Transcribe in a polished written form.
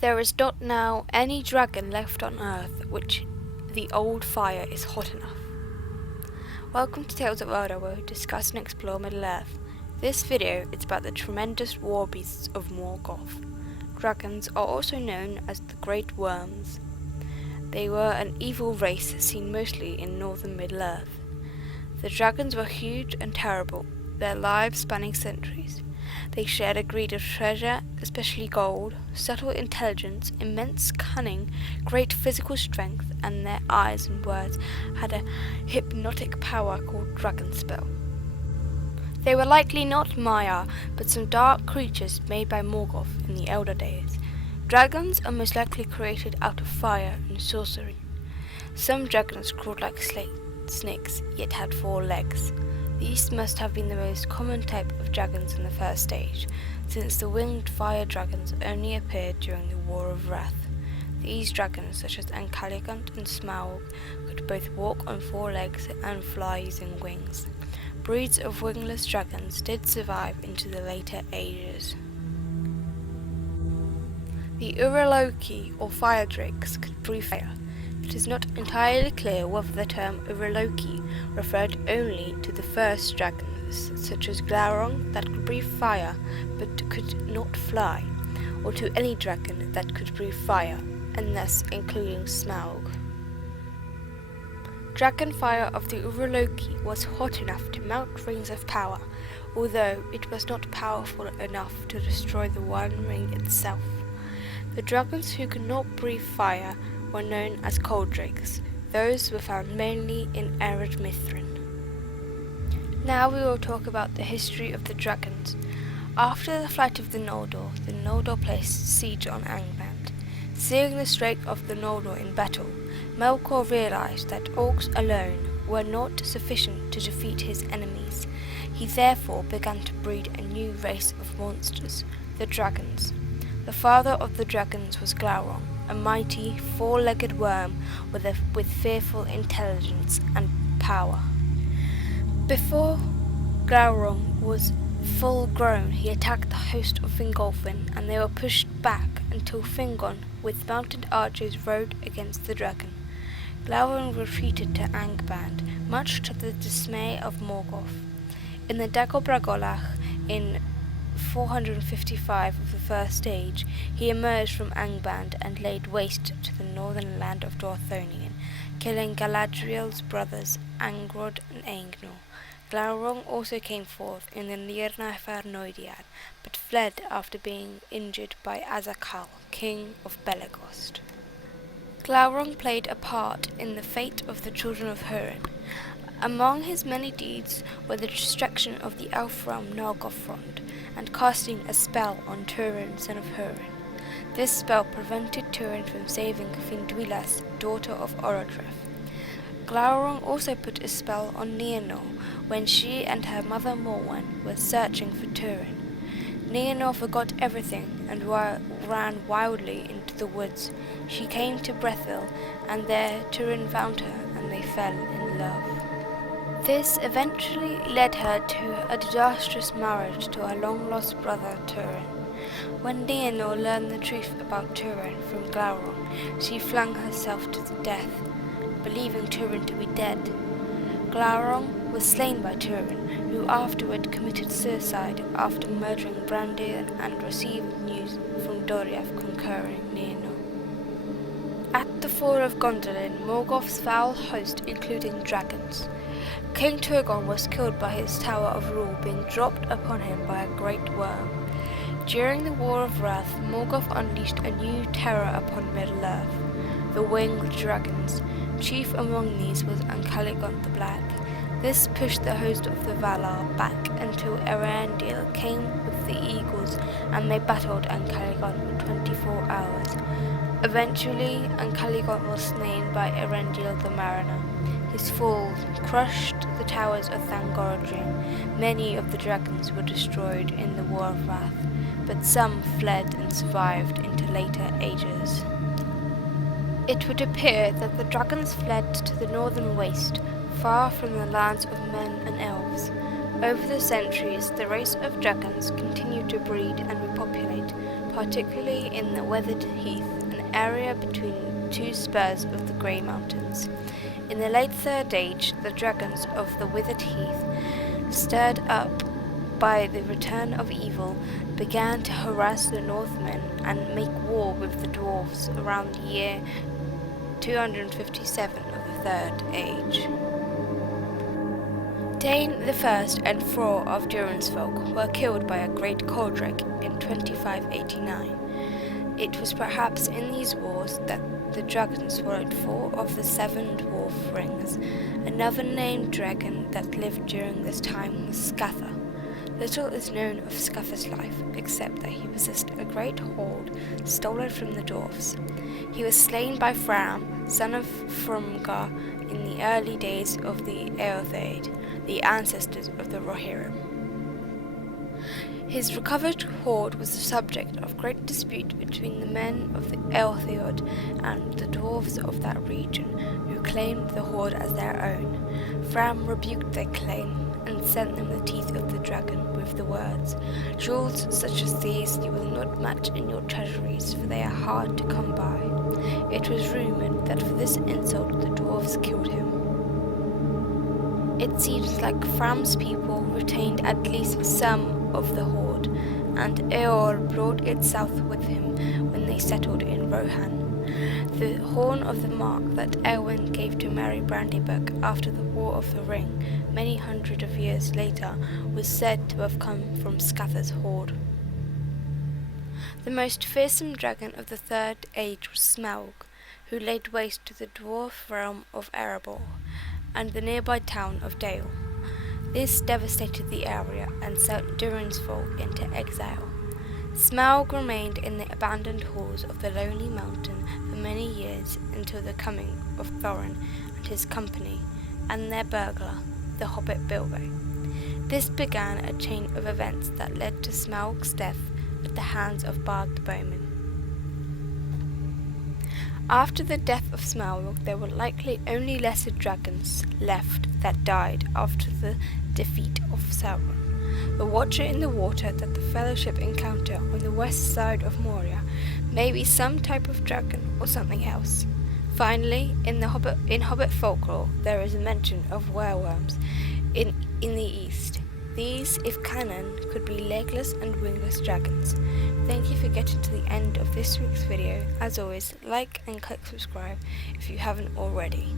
There is not now any dragon left on earth which the old fire is hot enough. Welcome to Tales of Erda, where we discuss and explore Middle-earth. This video is about the tremendous war beasts of Morgoth. Dragons are also known as the Great Worms. They were an evil race seen mostly in northern Middle-earth. The dragons were huge and terrible, their lives spanning centuries. They shared a greed of treasure, especially gold, subtle intelligence, immense cunning, great physical strength, and their eyes and words had a hypnotic power called dragon spell. They were likely not Maya, but some dark creatures made by Morgoth in the elder days. Dragons are most likely created out of fire and sorcery. Some dragons crawled like snakes, yet had 4 legs. These must have been the most common type of dragons in the first stage, since the winged fire dragons only appeared during the War of Wrath. These dragons, such as Anke and Smaug, could both walk on 4 legs and fly using wings. Breeds of wingless dragons did survive into the later ages. The Uraloki, or fire drakes, could breathe fire. It is not entirely clear whether the term Uraloki referred only to the first dragons, such as Glaurung, that could breathe fire but could not fly, or to any dragon that could breathe fire, and thus including Smaug. Dragon fire of the Uraloki was hot enough to mount rings of power, although it was not powerful enough to destroy the one ring itself. The dragons who could not breathe fire were known as cold drakes. Those were found mainly in arid Mithrin. Now we will talk about the history of the dragons. After the flight of the Noldor placed siege on Angband. Seeing the strength of the Noldor in battle, Melkor realized that orcs alone were not sufficient to defeat his enemies. He therefore began to breed a new race of monsters, the dragons. The father of the dragons was Glaurung, a mighty 4-legged worm with fearful intelligence and power. Before Glaurung was full grown, he attacked the host of Fingolfin, and they were pushed back until Fingon, with mounted archers, rode against the dragon. Glaurung retreated to Angband, much to the dismay of Morgoth. In the Dagobah in 455 of the first stage, he emerged from Angband and laid waste to the northern land of Dorthonion, killing Galadriel's brothers Angrod and Aingnor. Glaurung also came forth in the Nirnaethar Noediad, but fled after being injured by Azakal, king of Belegost. Glaurung played a part in the fate of the children of Húrin. Among his many deeds were the destruction of the elf realm Nargothrond, and casting a spell on Turin, son of Húrin. This spell prevented Turin from saving Finduilas, daughter of Orodreth. Glaurung also put a spell on Nienor when she and her mother Morwen were searching for Turin. Nienor forgot everything and ran wildly into the woods. She came to Brethil, and there Turin found her, and they fell in love. This eventually led her to a disastrous marriage to her long-lost brother Turin. When Nienor learned the truth about Turin from Glaurung, she flung herself to the death, believing Turin to be dead. Glaurung was slain by Turin, who afterward committed suicide after murdering Brandir and received news from Doriath conquering Nienor. At the fall of Gondolin, Morgoth's foul host including dragons. King Turgon was killed by his Tower of Rule being dropped upon him by a great worm. During the War of Wrath, Morgoth unleashed a new terror upon Middle-earth, the winged dragons. Chief among these was Anke the Black. This pushed the host of the Valar back until Erendil came with the eagles, and they battled Anke for 24 hours. Eventually, Anke was slain by Erendil the Mariner. His fall crushed the towers of Thangorodrim. Many of the dragons were destroyed in the War of Wrath, but some fled and survived into later ages. It would appear that the dragons fled to the northern waste, far from the lands of men and elves. Over the centuries, the race of dragons continued to breed and repopulate, particularly in the Weathered Heath, an area between two spurs of the Grey Mountains. In the late Third Age, the dragons of the Withered Heath, stirred up by the return of evil, began to harass the Northmen and make war with the Dwarfs around the year 257 of the Third Age. Dane the First and Fror of Durin's folk were killed by a great Cordreg in 2589. It was perhaps in these wars that the dragons swallowed 4 of the 7 dwarf rings. Another named dragon that lived during this time was Scatha. Little is known of Scatha's life, except that he possessed a great hoard stolen from the dwarfs. He was slain by Fram, son of Frumgar, in the early days of the Eorthaid, the ancestors of the Rohirrim. His recovered hoard was the subject of great dispute between the men of the Eorthaid and the dwarves of that region, who claimed the hoard as their own. Fram rebuked their claim and sent them the teeth of the dragon with the words, "Jewels such as these you will not match in your treasuries, for they are hard to come by." It was rumoured that for this insult the dwarves killed him. It seems like Fram's people retained at least some of the hoard, and Eor brought it south with him when they settled in Rohan. The horn of the mark that Elwyn gave to Mary Brandybuck after the War of the Ring, many hundred of years later, was said to have come from Scatha's hoard. The most fearsome dragon of the Third Age was Smaug, who laid waste to the dwarf realm of Erebor and the nearby town of Dale. This devastated the area and sent Durin's folk into exile. Smaug remained in the abandoned halls of the Lonely Mountain for many years until the coming of Thorin and his company, and their burglar, the hobbit Bilbo. This began a chain of events that led to Smaug's death at the hands of Bard the Bowman. After the death of Smaug, there were likely only lesser dragons left that died after the defeat of Sauron. The Watcher in the Water that the Fellowship encounter on the west side of Moria may be some type of dragon or something else. Finally, in Hobbit folklore, there is a mention of wereworms in the east. These, if canon, could be legless and wingless dragons. Thank you for getting to the end of this week's video. As always, like and click subscribe if you haven't already.